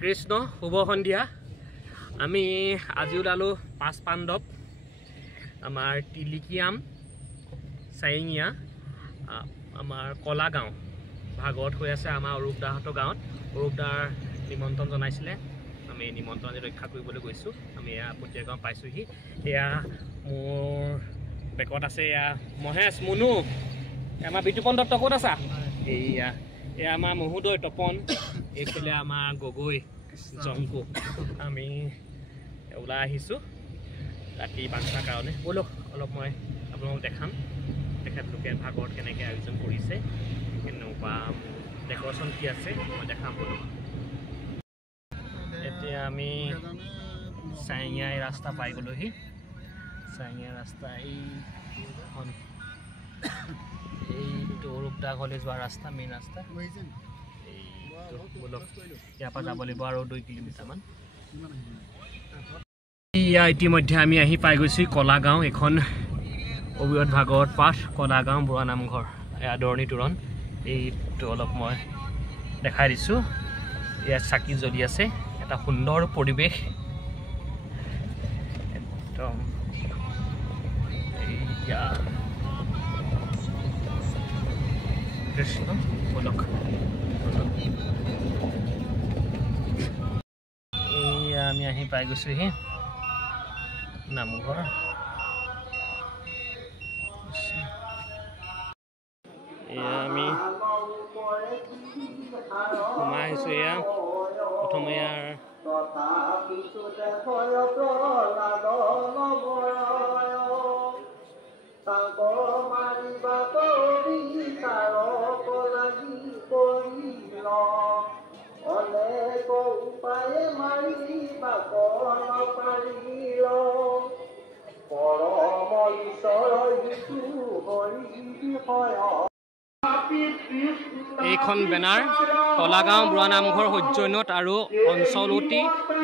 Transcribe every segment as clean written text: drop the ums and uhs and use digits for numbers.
কৃষ্ণ শুভ সন্ধিয়া। আমি আজি ওলালো পাঁচ পাণ্ডৱ আমাৰ টিলিকিয়াম চাইঙিয়া আমাৰ কলা গাঁও ভাগত হৈ আছে আমাৰ অৰূপদাহঁতৰ গাঁৱত। অৰূপদাৰ নিমন্ত্ৰণ জনাইছিলে, আমি নিমন্ত্ৰণ ৰক্ষা কৰিবলৈ গৈছোঁ। আমি এয়া পতিয়া গাঁও পাইছোঁহি। এয়া মোৰ বেকত আছে এয়া মহেশ মুনু, আমাৰ বিতুপন দত্ত ক'ত আছা? এয়া এয়া আমাৰ মহোদয় তপন, এইফালে আমাৰ গগৈ জংকু। আমি ওলাই আহিছোঁ ৰাতি বাগিচাৰ কাৰণে। ব'লক অলপ মই আপোনালোকক দেখাম তেখেতলোকে ভাগত কেনেকৈ আয়োজন কৰিছে, কেনেকুৱা ডেকৰেশ্যন কি আছে মই দেখাম। ব'লক এতিয়া আমি চাইঙিয়া ৰাস্তা পাই গ'লোহি। চাইঙিয়া ৰাস্তা এইখন, এইটো অৰূপদা ঘৰলৈ যোৱা ৰাস্তা, মেইন ৰাস্তা এইটো। ব'লক ইয়াৰ পৰা যাব লাগিব আৰু 2 কিলোমিটাৰমান। এয়া ইতিমধ্যে আমি আহি পাই গৈছোঁ কলা গাঁও। এখন অবিৰত ভাগৱত পাঠ, কলা গাঁও বুঢ়া নামঘৰ, এয়া দৰণি তোৰণ। এইটো অলপ মই দেখাই দিছোঁ। ইয়াত চাকি জ্বলি আছে, এটা সুন্দৰ পৰিৱেশ একদম। এয়া কৃষ্ণ, বলক এয়া আমি আহি পাই গৈছোঁহি নামঘৰ। এয়া আমি সোমাই আহিছোঁ। এয়া প্ৰথম ইয়াৰ এইখন বেনাৰ কলাগাঁও বুঢ়া নামঘৰ সৌজন্যত আৰু অঞ্চলতি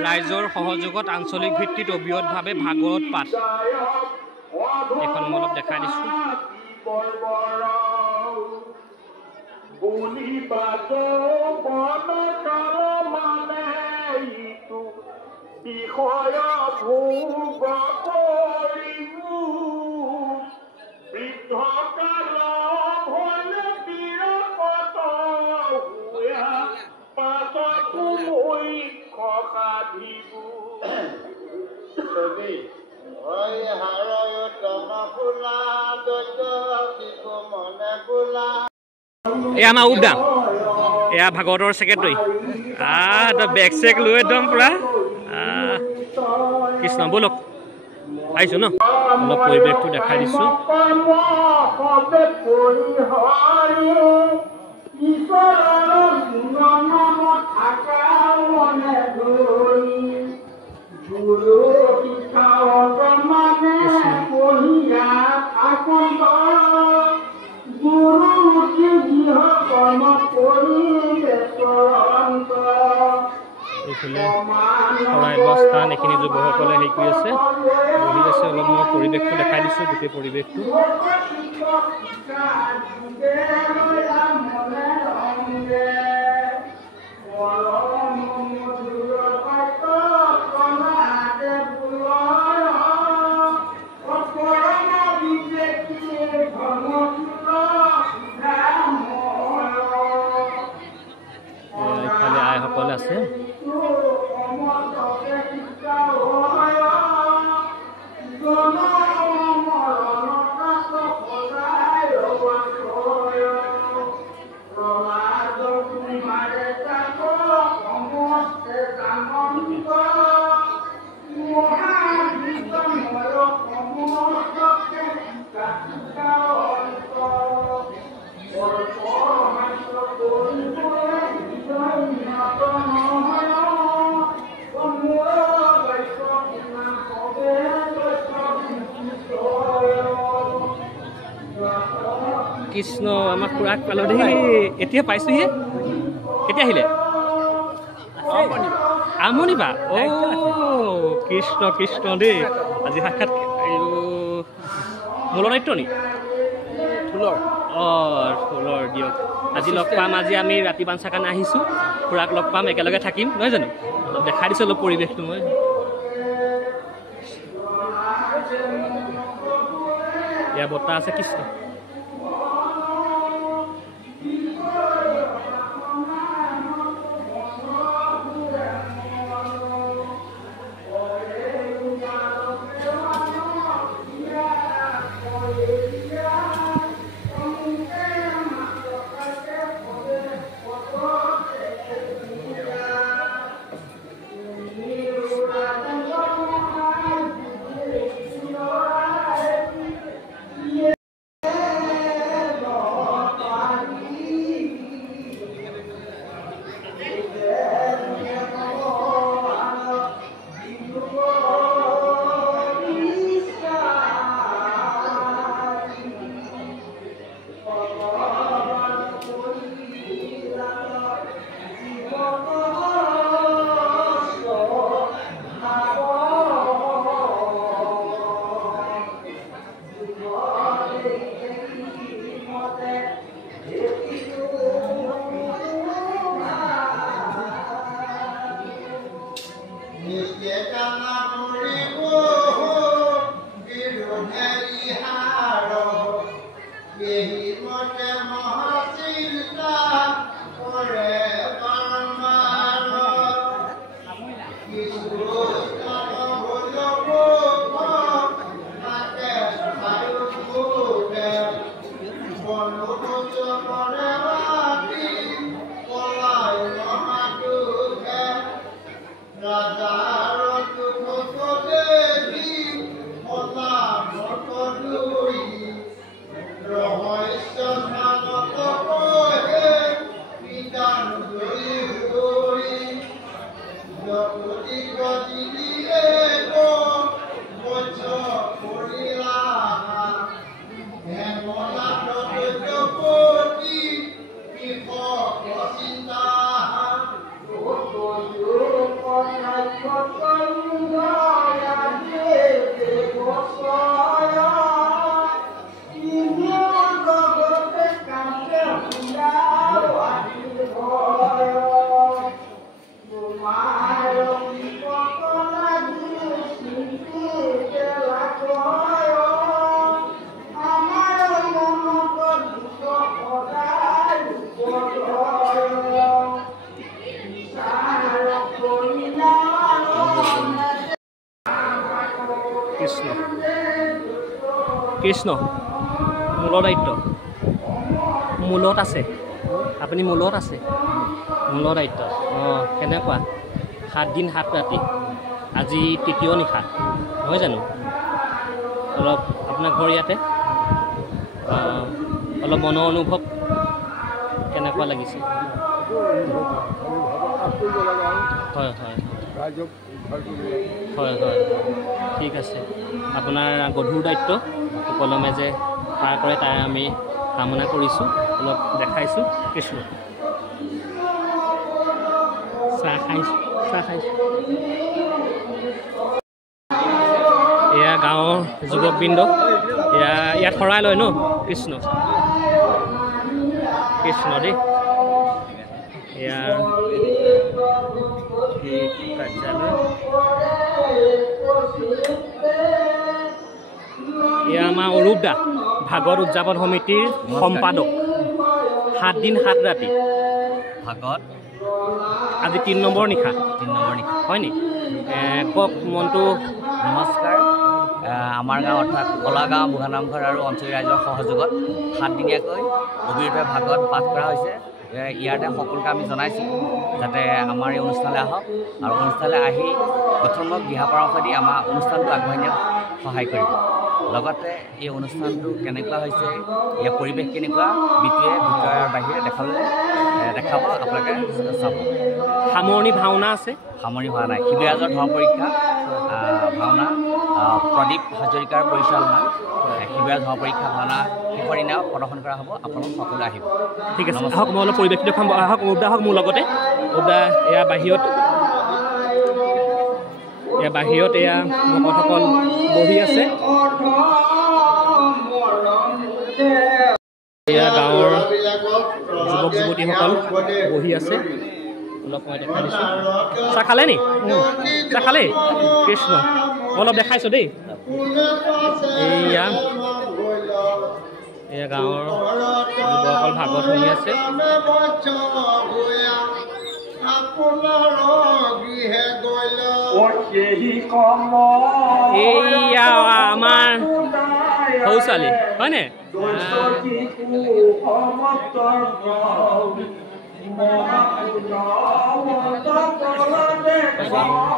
ৰাইজৰ সহযোগত আঞ্চলিক ভিত্তিত অবিৰতভাৱে ভাগৱত পাঠ। এইখন মই অলপ দেখাই দিছোঁ। এয়া আমাৰ উদা, এয়া ভাগৱতৰ ছেক্ৰেটাৰী। বেগ চেক লৈ একদম পুৰা কৃষ্ণ। ব'লক আহিছোঁ ন, অলপ পৰিৱেশটো দেখাই দিছোঁ। এইফালে শৰাই লোৱা স্থান, এইখিনি যুৱকসকলে হেৰি কৰি আছে, বহি আছে। অলপ মই পৰিৱেশটো দেখাই দিছোঁ, গোটেই পৰিৱেশটো। এইফালে আইসকল আছে। কৃষ্ণ, আমাক খুৰাক পালোঁ দেই। এতিয়া পাইছোঁহি। কেতিয়া আহিলে? আমনি পা। কৃষ্ণ কৃষ্ণ দেই। আজি সাক্ষাৎ মূলৰ নৃত্য নি? ঢোলৰ দিয়ক। আজি লগ পাম আজি আমি ৰাতি বাঞ্চা কাৰণে আহিছোঁ খুৰাক লগ পাম একেলগে থাকিম নহয় জানো অলপ দেখাই দিছোঁ অলপ পৰিৱেশটো মই ইয়াৰ বৰ্তা আছে কৃষ্ণ কৃষ্ণ মূলৰ দায়িত্ব মূলত আছে আপুনি মূলত আছে মূলৰ দায়িত্ব অঁ কেনেকুৱা 7 দিন 7 ৰাতি আজি তৃতীয় নিশা নহয় জানো অলপ আপোনাৰ ঘৰ ইয়াতে অলপ মনৰ অনুভৱ কেনেকুৱা লাগিছে হয় হয় হয় হয় ঠিক আছে আপোনাৰ গধুৰ দায়িত্ব সুকলমে যে পাৰ কৰে তাই আমি কামনা কৰিছোঁ অলপ দেখাইছোঁ কৃষ্ণ চাহ খাইছোঁ এয়া গাঁৱৰ যুৱকবৃন্দ ইয়াত শৰাই লয় ন কৃষ্ণ দেই এয়া কাৰ্যালয় এয়া আমাৰ অৰূপ দা ভাগৱত উদযাপন সমিতিৰ সম্পাদক 7 দিন 7 ৰাতি ভাগৱত আজি 3 নম্বৰ নিশা হয় নি কওক মনটো নমস্কাৰ আমাৰ গাঁও অৰ্থাৎ কলাগাঁও বুঢ়ানামঘৰ আৰু অঞ্চলৰ ৰাইজৰ সহযোগত 7 দিনীয়াকৈ অবিৰত ভাগৱত পাঠ কৰা হৈছে ইয়াতে সকলোকে আমি জনাইছোঁ যাতে আমাৰ এই অনুষ্ঠানলৈ আহক আৰু অনুষ্ঠানলৈ আহি গঠনমূলক দিহা পৰামৰ্শ দি আমাৰ অনুষ্ঠানটো আগবঢ়াই নিয়াত সহায় কৰিব লগতে এই অনুষ্ঠানটো কেনেকুৱা হৈছে ইয়াৰ পৰিৱেশ কেনেকুৱা বিতুৱে ভিতৰৰ বাহিৰে দেখাব আপোনালোকে চাব সামৰণি ভাওনা আছে সামৰণি হোৱা নাই শিৱৰাজৰ ধৰ্ম পৰীক্ষা ভাওনা প্ৰদীপ হাজৰিকাৰ পৰিচালনা শিৱৰাজ ধৰ্ম পৰীক্ষা ভাওনা শেষৰ দিনা প্ৰদৰ্শন কৰা হ'ব আপোনালোক সকলোৱে আহিব ঠিক আছে আহক মই অলপ পৰিৱেশটো দেখাম আহক অৰূপ আহক মোৰ লগতে অৰূপ দা এয়া বাহিৰত এয়া ভকতসকল বহি আছে এয়া গাঁৱৰ যুৱক যুৱতীসকল বহি আছে অলপ মই দেখাই দিছোঁ চাহ খালে নি চাহ খালে কৃষ্ণ অলপ দেখাইছোঁ দেই এয়া গাঁৱৰ যুৱকসকল ভাগৱত শুনি আছে এয়া আমাৰ সৰু ছোৱালী হয়নে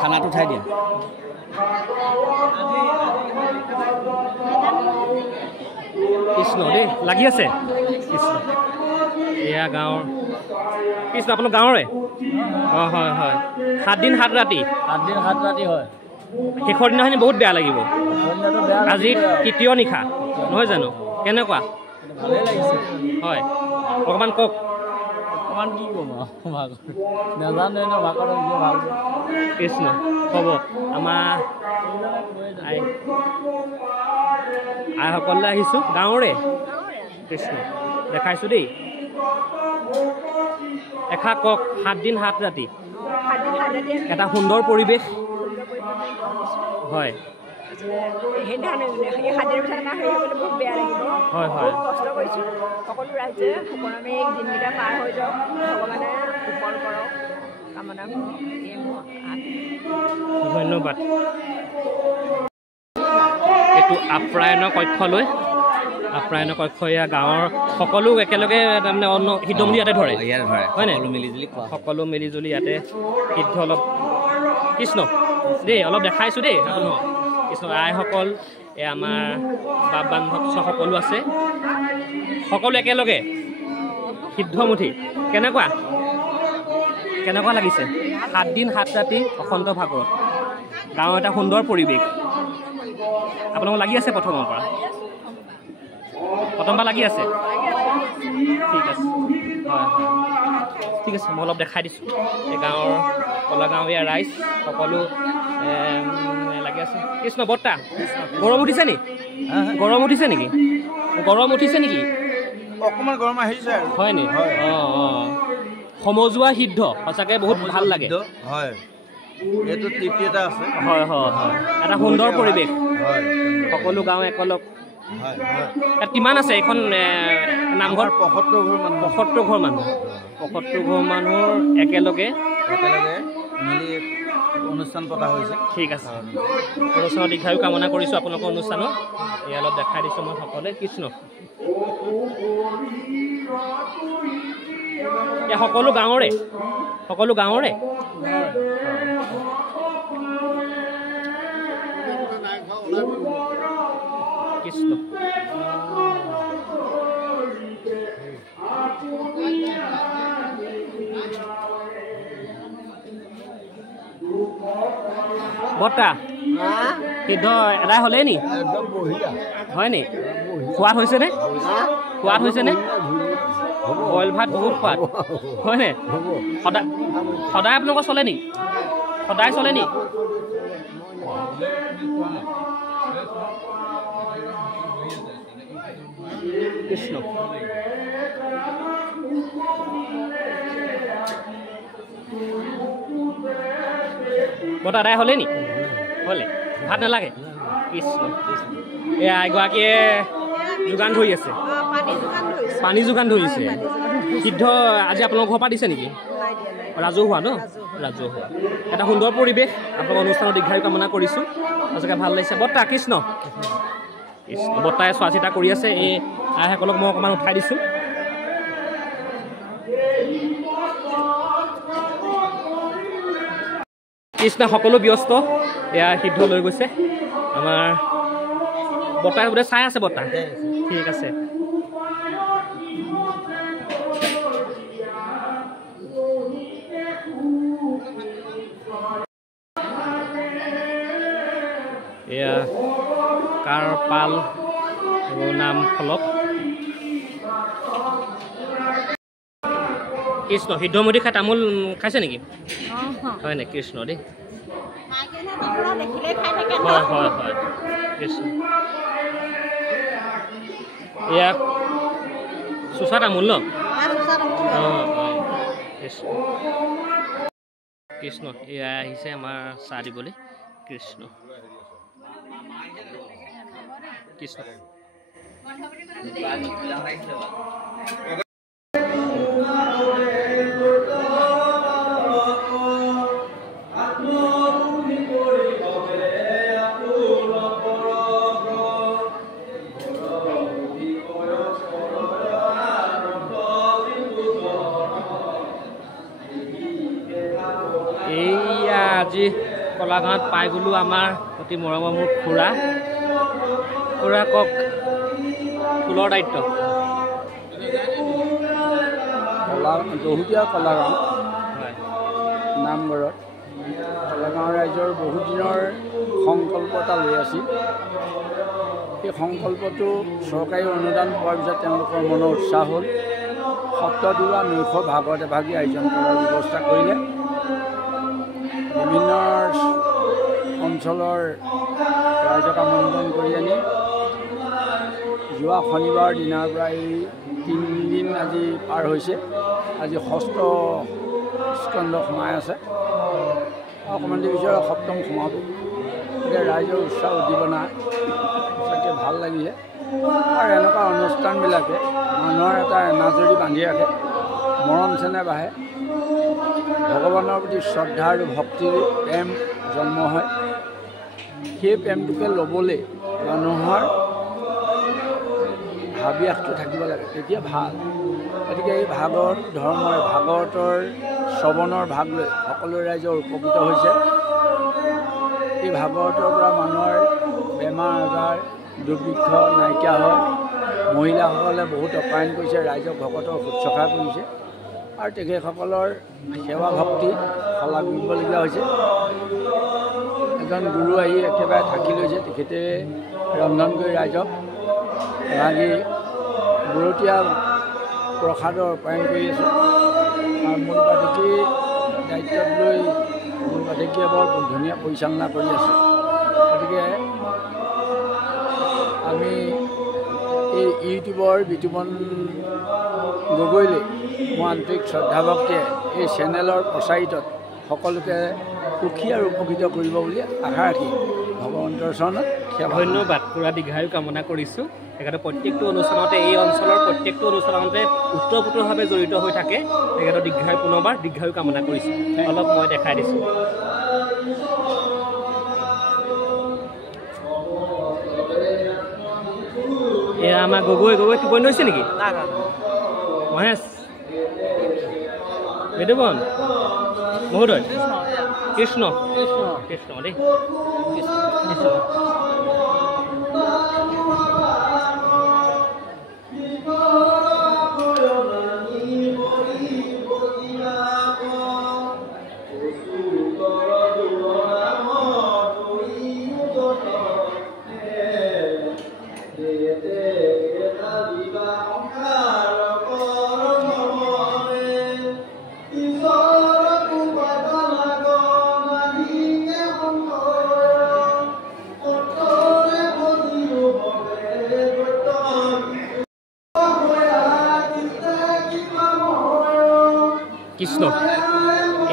খানাটো উঠাই দিয়া কৃষ্ণ দেই লাগি আছে কৃষ্ণ এয়া গাঁৱৰ কৃষ্ণ আপোনাৰ গাঁৱৰে অঁ হয় হয় 7 দিন 7 ৰাতি 7 দিন 7 ৰাতি হয় শেষৰ দিনাখিনি বহুত বেয়া লাগিব আজি তৃতীয় নিশা নহয় জানো কেনেকুৱা ভালেই লাগিছে হয় অকণমান কওক অকণমান কি ক'ম নাজানো ন ভাগৰ ভাল কৃষ্ণ হ'ব আমাৰ আইসকললৈ আহিছোঁ গাঁৱৰে কৃষ্ণ দেখাইছোঁ দেই এষাৰ কওক 7 দিন 7 ৰাতি এটা সুন্দৰ পৰিৱেশ হয় হয় হয় কষ্ট কৰিছোঁ সকলো ৰাইজে সুকলমে এই দিনকেইটা পাৰ হৈ যাওক ভগৱানে সুফল কৰক কামনা ধন্যবাদ এইটো আপ্ৰায়নৰ কক্ষলৈ আপ্ৰায়নৰ কক্ষ এয়া গাঁৱৰ সকলো একেলগে তাৰমানে অন্ন সিদ্ধমুঠি ইয়াতে ধৰে হয়নে সকলো মিলিজুলি ইয়াতে সিদ্ধ অলপ কৃষ্ণ দেই অলপ দেখাইছোঁ দেই আপোনাক কৃষ্ণ আইসকল এই আমাৰ বাপ বান্ধৱ সকলো আছে সকলো একেলগে সিদ্ধমুঠি কেনেকুৱা কেনেকুৱা লাগিছে 7 দিন 7 ৰাতি অখণ্ড ভাগৱত গাঁৱৰ এটা সুন্দৰ পৰিৱেশ আপোনালোক লাগি আছে প্ৰথমৰ পৰা লাগি আছে ঠিক আছে হয় হয় ঠিক আছে মই অলপ দেখাই দিছোঁ এই গাঁৱৰ কলাগাঁৱৰীয়া ৰাইজ সকলো লাগি আছে কৃষ্ণ বৰ্তা গৰম উঠিছে নি গৰম উঠিছে নেকি অকণমান গৰম আহিছে হয় নি অঁ অঁ সমজুৱা সিদ্ধ সঁচাকৈ বহুত ভাল লাগে হয় এইটো তৃপ্তি এটা আছে হয় হয় হয় এটা সুন্দৰ পৰিৱেশ হয় সকলো গাঁও একেলগ হয় ইয়াত কিমান আছে এখন নামঘৰ 75 ঘৰ মানুহৰ একেলগে মিলি অনুষ্ঠান পতা হৈছে ঠিক আছে অনুষ্ঠানৰ দীৰ্ঘায়ু কামনা কৰিছোঁ আপোনালোকৰ অনুষ্ঠানত এয়া অলপ দেখাই দিছোঁ মই সকলোৱে কৃষ্ণ এয়া সকলো গাঁৱৰে কৃষ্ণ বৰ্তা সিদ্ধ এদাই হ'লেই নি হয় নি সোৱাদ হৈছেনে বইল ভাত বহুত সোৱাদ হয়নে সদায় আপোনালোকৰ চলে নি কৃষ্ণ বৰ্তা আদায় হ'লে নি হ'লে ভাত নালাগে কৃষ্ণ এয়া এগৰাকীয়ে যোগান ধৰি আছে পানী যোগান ধৰিছে সিদ্ধ আজি আপোনালোকৰ ঘৰৰ পৰা দিছে নেকি ৰাজহুৱা ন ৰাজহুৱা এটা সুন্দৰ পৰিৱেশ আপোনালোকৰ অনুষ্ঠানৰ দীৰ্ঘায়ু কামনা কৰিছোঁ সঁচাকৈ ভাল লাগিছে বৰ্তা কৃষ্ণ বৰ্তাই চোৱা চিতা কৰি আছে এই আইসকলক মই অকণমান উঠাই দিছোঁ কৃষ্ণ সকলো ব্যস্ত এয়া সিদ্ধ লৈ গৈছে আমাৰ বৰ্তাই বোলে চাই আছে বৰ্তা ঠিক আছে এয়া কাৰপাল নাম ফলক কৃষ্ণ সিদ্ধমুঠি খাই তামোল খাইছে নেকি হয় নে কৃষ্ণ দেই হয় হয় হয় কৃষ্ণ এয়া চুচা তামোল ন কৃষ্ণ কৃষ্ণ এয়া আহিছে আমাৰ চাহ দিবলৈ কৃষ্ণ কৃষ্ণ আজি কলাগাঁৱত পাই গ'লো আমাৰ অতি মৰমৰ মোৰ খুৰা কওক ফুলৰ দায়িত্ব দহোটীয়া কলাগাঁও নামঘৰত কলাগাঁও ৰাইজৰ বহুত দিনৰ সংকল্প এটা লৈ আছিল সেই সংকল্পটো চৰকাৰী অনুদান পোৱাৰ পিছত তেওঁলোকৰ মনৰ উৎসাহ হ'ল সপ্তদিৱা নৈশ ভাগৱত এভাগী আয়োজন কৰাৰ ব্যৱস্থা কৰিলে বিভিন্ন অঞ্চলৰ ৰাইজক আমন্ত্ৰণ কৰি আনি যোৱা শনিবাৰ দিনাৰ পৰা এই 3 দিন আজি পাৰ হৈছে আজি 6ষ্ঠ স্কন্ধ সোমাই আছে অকণমান দেৰি পিছত 7ম সোমাব গতিকে ৰাইজৰ উৎসাহ উদ্দীপনা সঁচাকৈ ভাল লাগিছে আৰু এনেকুৱা অনুষ্ঠানবিলাকে মানুহৰ এটা এনাজৰি বান্ধি ৰাখে মৰম চেনেহ বাঢ়ে ভগৱানৰ প্ৰতি শ্ৰদ্ধা আৰু ভক্তিৰ প্ৰেম জন্ম হয় সেই প্ৰেমটোকে ল'বলৈ মানুহৰ ভাবিয়াসটো থাকিব লাগে তেতিয়া ভাল গতিকে এই ভাগৱত ধৰ্মৰ ভাগৱতৰ শ্ৰৱণৰ ভাগ লৈ সকলো ৰাইজৰ উপকৃত হৈছে এই ভাগৱতৰ পৰা মানুহৰ বেমাৰ আজাৰ দুৰ্ভিক্ষ নাইকিয়া হয় মহিলাসকলে বহুত অপায়ন কৰিছে ৰাইজক ভকতৰ শুশ্ৰূষা কৰিছে আৰু তেখেতসকলৰ সেৱা ভক্তি শলাগ কৰিবলগীয়া হৈছে এজন গুৰু আহি একেবাৰে থাকি লৈছে তেখেতে ৰন্ধন কৰি ৰাইজক লাগি বৰতীয়া প্ৰসাদৰ ৰূপায়ণ কৰি আছে আৰু মূল পাঠকী দায়িত্বত লৈ মূল পাঠকীয়ে বৰ ধুনীয়া পৰিচালনা কৰি আছে গতিকে আমি এই ইউটিউবৰ বিতুপন গগৈলৈ মই আন্তৰিক শ্ৰদ্ধা ভক্তিয়ে এই চেনেলৰ প্ৰচাৰিতত সকলোকে সুখী আৰু উপকৃত কৰিব বুলি আশা ৰাখি ভগৱন্তৰ চৰণত ধন্যবাদ পুৰা দীৰ্ঘায়ু কামনা কৰিছোঁ তেখেতে প্ৰত্যেকটো অনুষ্ঠানতে এই অঞ্চলৰ প্ৰত্যেকটো অনুষ্ঠানতে ওতঃপ্ৰোতভাৱে জড়িত হৈ থাকে তেখেতৰ দীৰ্ঘায়ু পুনৰবাৰ দীৰ্ঘায়ু কামনা কৰিছোঁ অলপ মই দেখাই দিছোঁ এয়া আমাৰ গগৈ টোপনি ধৰিছে নেকি মহেশ বিতুপন মহোদয় কৃষ্ণ দেই কৃষ্ণ কৃষ্ণ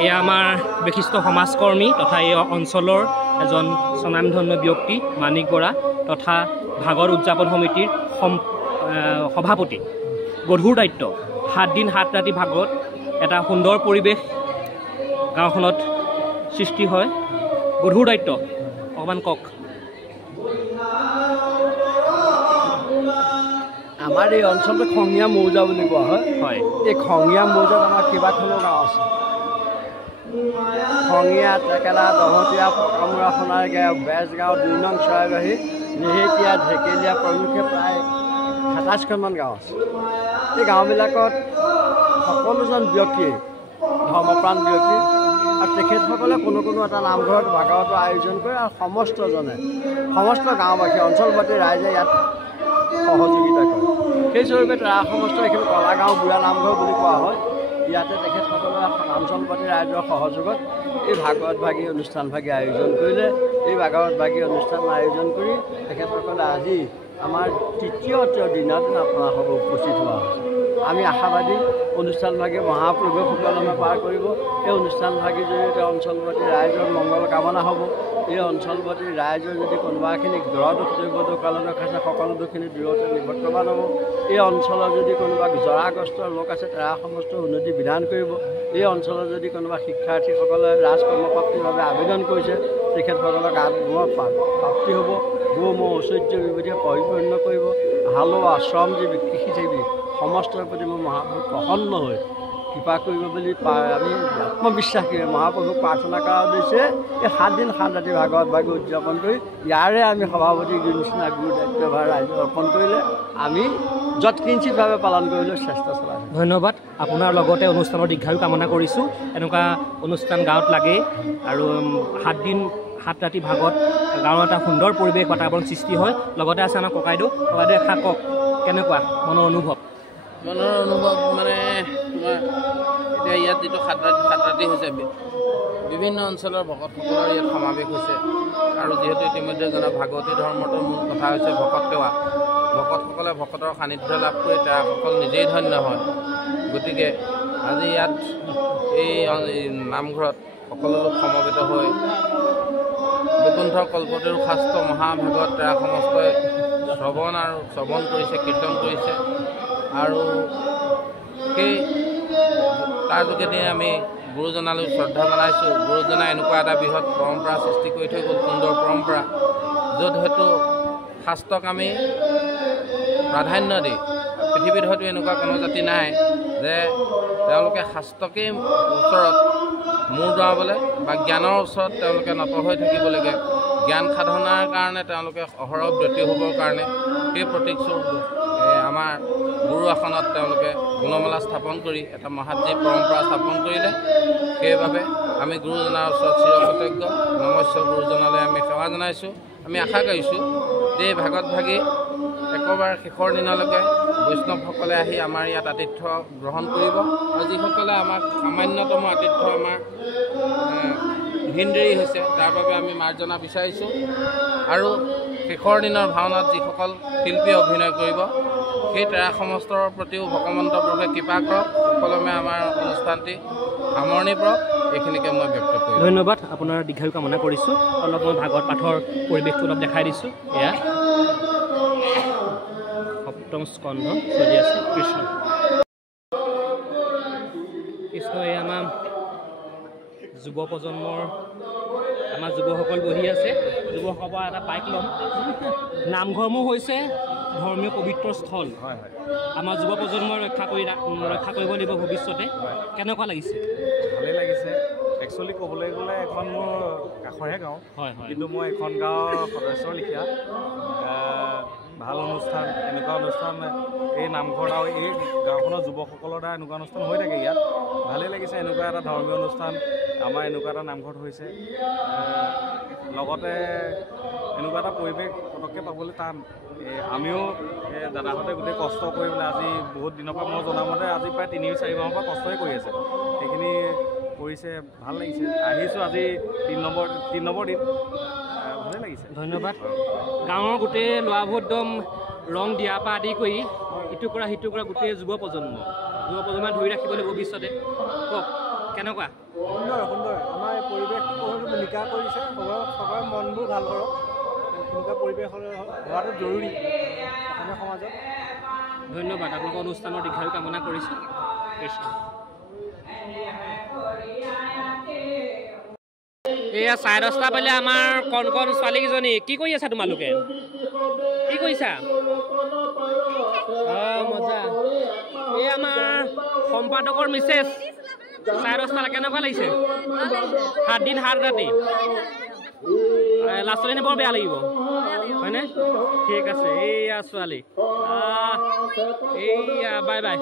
এয়া আমাৰ বিশিষ্ট সমাজকৰ্মী তথা এই অঞ্চলৰ এজন স্বনামধন্য ব্যক্তি মানিক বৰা তথা ভাগৱত উদযাপন সমিতিৰ সভাপতি গধুৰ দায়িত্ব 7 দিন 7 ৰাতি ভাগৱত এটা সুন্দৰ পৰিৱেশ গাঁওখনত সৃষ্টি হয় গধুৰ দায়িত্ব অকণমান কওক আমাৰ এই অঞ্চলটো খঙীয়া মৌজা বুলি কোৱা হয় এই খঙীয়া মৌজাত আমাৰ কেইবাখনো গাঁও আছে খঙীয়া টেকেলা দহতীয়া পকামুৰা সোণাৰীগাঁও বেজগাঁও 2 নং চৰাইবাহী নেহেতীয়া ঢেকেলীয়া প্ৰমুখ্যে প্ৰায় 27খনমান গাঁও আছে এই গাঁওবিলাকত সকলোজন ব্যক্তিয়ে ধৰ্মপ্ৰাণ ব্যক্তি আৰু তেখেতসকলে কোনো এটা নামঘৰত ভাগৱতৰ আয়োজন কৰে আৰু সমস্ত গাঁওবাসী অঞ্চলবাসী ৰাইজে ইয়াত সহযোগিতা কৰে সেই স্বৰূপে তাৰ সমস্ত এইখিনি কলাগাঁও বুঢ়া নামঘৰ বুলি কোৱা হয় ইয়াতে তেখেতসকলে অঞ্চলবাসী ৰাইজৰ সহযোগত এই ভাগৱতভাগী অনুষ্ঠানভাগী আয়োজন কৰিলে এই ভাগৱতভাগী অনুষ্ঠান আয়োজন কৰি তেখেতসকলে আজি আমাৰ তৃতীয় দিনত আপোনালোকক উপস্থিত হোৱা হৈছে আমি আশাবাদী অনুষ্ঠানভাগী মহাপ্ৰভুৱে সুকলমে পাৰ কৰিব। এই অনুষ্ঠানভাগীৰ জৰিয়তে অঞ্চলবাসী ৰাইজৰ মংগল কামনা হ'ব। এই অঞ্চলবাসী ৰাইজৰ যদি কোনোবাখিনি গ্ৰহ দোষ জৈৱ দোষ কালদোষ আছে সকলো দোষখিনি দূৰতে নিবৰ্তমান হ'ব। এই অঞ্চলৰ যদি কোনোবা জৰাগ্ৰস্ত লোক আছে তাৰ সমস্ত উন্নতি বিধান কৰিব। এই অঞ্চলত যদি কোনোবা শিক্ষাৰ্থীসকলে ৰাজকৰ্মপ্ৰাপ্তিৰ বাবে আবেদন কৰিছে তেখেতসকলক আত্মীয় প্ৰাপ্তি হ'ব। গো ম'হ ঐশ্বৰ্য বিভূতিয়ে পৰিপূৰ্ণ কৰিব। হালোৱা শ্ৰমজীৱী কৃষিজীৱী সমস্তৰ প্ৰতি মোৰ মহাপ্ৰভু প্ৰসন্ন হৈ কৃপা কৰিব বুলি আমি আত্মবিশ্বাসী মহাপ্ৰভুক প্ৰাৰ্থনা কৰা উদ্দেশ্যে এই 7 দিন 7 ৰাতি ভাগৱত ভাগ উদযাপন কৰি ইয়াৰে আমি সভাপতি নিচিনা গুৰু দায়িত্বভাৰ ৰাইজক অৰ্পণ কৰিলে আমি যৎকিঞ্চিতভাৱে পালন কৰিবলৈ চেষ্টা চলাইছোঁ। ধন্যবাদ। আপোনাৰ লগতে অনুষ্ঠানৰ দীৰ্ঘায়ু কামনা কৰিছোঁ। এনেকুৱা অনুষ্ঠান গাঁৱত লাগে আৰু 7 দিন 7 ৰাতি ভাগত গাঁৱৰ এটা সুন্দৰ পৰিৱেশ বাতাবৰণ সৃষ্টি হয়। লগতে আছে আমাৰ ককাইদেউ এষাৰ কওক, কেনেকুৱা মনৰ অনুভৱ? মনৰ অনুভৱ মানে তোমাৰ এতিয়া ইয়াত যিটো 7 ৰাতি হৈছে, বিভিন্ন অঞ্চলৰ ভকতসকলৰ ইয়াত সমাৱেশ হৈছে আৰু যিহেতু ইতিমধ্যে জনা ভাগৱতী ধৰ্মটোৰ মূল কথা হৈছে ভকত সেৱা। ভকতসকলে ভকতৰ সান্নিধ্য লাভ কৰি তেওঁলোকসকল নিজেই ধন্য হয়। গতিকে আজি ইয়াত এই নামঘৰত সকলো লোক সমবেত হৈ বৈকুণ্ঠ কল্পতৰু শাস্ত্ৰ মহাভাগৱত সমস্তই শ্ৰৱণ কৰিছে, কীৰ্তন কৰিছে আৰু সেই তাৰ যোগেদি আমি গুৰুজনালৈ শ্ৰদ্ধা জনাইছোঁ। গুৰুজনাই এনেকুৱা এটা বৃহৎ পৰম্পৰা সৃষ্টি কৰি থৈ গ'ল, সুন্দৰ পৰম্পৰা, য'ত হয়তো শাস্ত্ৰক আমি প্ৰাধান্য দি পৃথিৱীত হয়তো এনেকুৱা কোনো জাতি নাই যে তেওঁলোকে শাস্ত্ৰকেই ওচৰত মূৰ দোৱাবলৈ বা জ্ঞানৰ ওচৰত তেওঁলোকে নত হৈ থাকিবলৈকে জ্ঞান সাধনাৰ কাৰণে তেওঁলোকে অহৰহ ব্ৰতী হ'বৰ কাৰণে সেই প্ৰতীকস্বৰূপ আমাৰ গুৰু আসনত তেওঁলোকে গুণমালা স্থাপন কৰি এটা মহাজ্ঞী পৰম্পৰা স্থাপন কৰিলে। সেইবাবে আমি গুৰুজনাৰ ওচৰত চিৰকৃতজ্ঞ নমস্য গুৰুজনালৈ আমি সেৱা জনাইছোঁ। আমি আশা কৰিছোঁ যে এই ভাগত ভাগী একেবাৰে শেষৰ দিনলৈকে বৈষ্ণৱসকলে আহি আমাৰ ইয়াত আতিথ্য গ্ৰহণ কৰিব আৰু যিসকলে আমাক সামান্যতম আতিথ্য আমাৰ হীন দেৰি হৈছে তাৰ বাবে আমি মাৰ্জনা বিচাৰিছোঁ। আৰু শেষৰ দিনৰ ভাওনাত যিসকল শিল্পীয়ে অভিনয় কৰিব সেই সমস্তৰ প্ৰতিও ভগৱন্ত প্ৰভুৱে কৃপা কৰক, সুকলমে আমাৰ অনুষ্ঠানটি সামৰণি পৰক, এইখিনিকে মই ব্যক্ত কৰিছোঁ। ধন্যবাদ। আপোনাৰ দীৰ্ঘায়ু কামনা কৰিছোঁ। অলপ মই ভাগৱত পাঠৰ পৰিৱেশটো অলপ দেখাই দিছোঁ। এয়া 7ম স্কন্ধ চলি আছে। কৃষ্ণ এই আমাৰ যুৱ প্ৰজন্মৰ আমাৰ যুৱকসকল বহি আছে। যুৱকসকলৰ এটা বাইক ল'ম। নামঘৰমুখ হৈছে ধৰ্মীয় পবিত্ৰ স্থল। আমাৰ যুৱ প্ৰজন্মই ৰক্ষা কৰিব লাগিব ভৱিষ্যতে। কেনেকুৱা লাগিছে? ভালেই লাগিছে। একচুৱেলি ক'বলৈ গ'লে এখন মোৰ কাষৰহে গাঁও, কিন্তু মই এখন গাঁৱৰ সদস্যৰ লিখীয়া। ভাল অনুষ্ঠান, এনেকুৱা অনুষ্ঠান এই নামঘৰ আৰু এই গাঁওখনৰ যুৱকসকলৰ দ্বাৰা এনেকুৱা অনুষ্ঠান হৈ থাকে ইয়াত। ভালেই লাগিছে। এনেকুৱা এটা ধৰ্মীয় অনুষ্ঠান আমাৰ এনেকুৱা এটা নামঘৰত হৈছে। লগতে এনেকুৱা এটা পৰিৱেশ পটককৈ পাবলৈ টান। আমিও দাদাহঁতে গোটেই কষ্ট কৰি পেলাই আজি বহুত দিনৰ পৰা মই জনামতে আজি প্ৰায় 3-4 মাহৰ পৰা কষ্টই কৰি আছে। সেইখিনি কৰিছে, ভাল লাগিছে। আহিছোঁ আজি 3 নম্বৰ দিন, ভালেই লাগিছে। ধন্যবাদ। গাঁৱৰ গোটেই ল'ৰাবোৰ একদম ৰং দিয়াৰ পৰা আদি কৰি ইটো কৰা সিটো কৰা গোটেই যুৱ প্ৰজন্মই ধৰি ৰাখিবলৈ ভৱিষ্যতে কওক কেনেকুৱা? সুন্দৰ। আমাৰ এই পৰিৱেশ ভূমিকা কৰিছে। সকলোৰে মনবোৰ ভাল কৰক। এনেকুৱা পৰিৱেশ হোৱাটো জৰুৰী অসমীয়া সমাজত। ধন্যবাদ। আপোনালোকৰ অনুষ্ঠানৰ দীৰ্ঘায়ু কামনা কৰিছোঁ। কৃষ্ণ। এয়া 10:30 পালে আমাৰ কণ ছোৱালীকেইজনী। কি কৰি আছা তোমালোকে? কি কৰিছা? মজা। এই আমাৰ সম্পাদকৰ মিছেছ 10:30 কেনেকুৱা লাগিছে? 7 দিন 7 ৰাতি। লাষ্টলৈ বৰ বেয়া লাগিব হয়নে? ঠিক আছে। এইয়া ছোৱালী, এইয়া বাই বাই।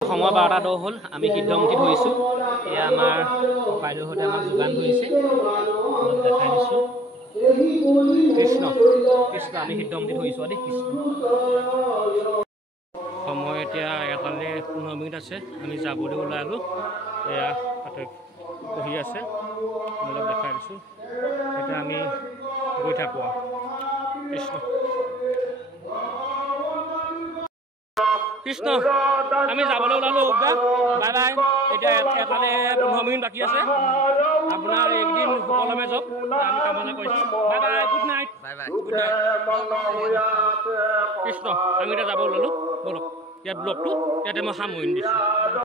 সময় 12:10 হ'ল আমি সিদ্ধমুখী ধৰিছোঁ এয়া আমাৰ বাইদেউহঁতে আমাক যোগান ধৰিছে দেখাই দিছোঁ কৃষ্ণ কৃষ্ণ আমি সিদ্ধমুখী ধৰিছোঁ দেই কৃষ্ণ সময় এতিয়া 1:15 মিনিট আছে আমি যাবলৈ ওলালোঁ এয়া তাতে বহি আছে অলপ দেখাই দিছোঁ এতিয়া আমি গৈ থাকোঁ কৃষ্ণ কৃষ্ণ আমি যাবলৈ ওলালোঁ বাই বাই এতিয়া 1:15 মিনিট বাকী আছে আপোনাৰ একদিন সুকলমে যাওক আমি কামনা কৰিছোঁ bye bye good night good night Krishna আমি এতিয়া যাব ওলালোঁ বলক ইয়াত ব্লগটো ইয়াতে মই সামৰণি দিছোঁ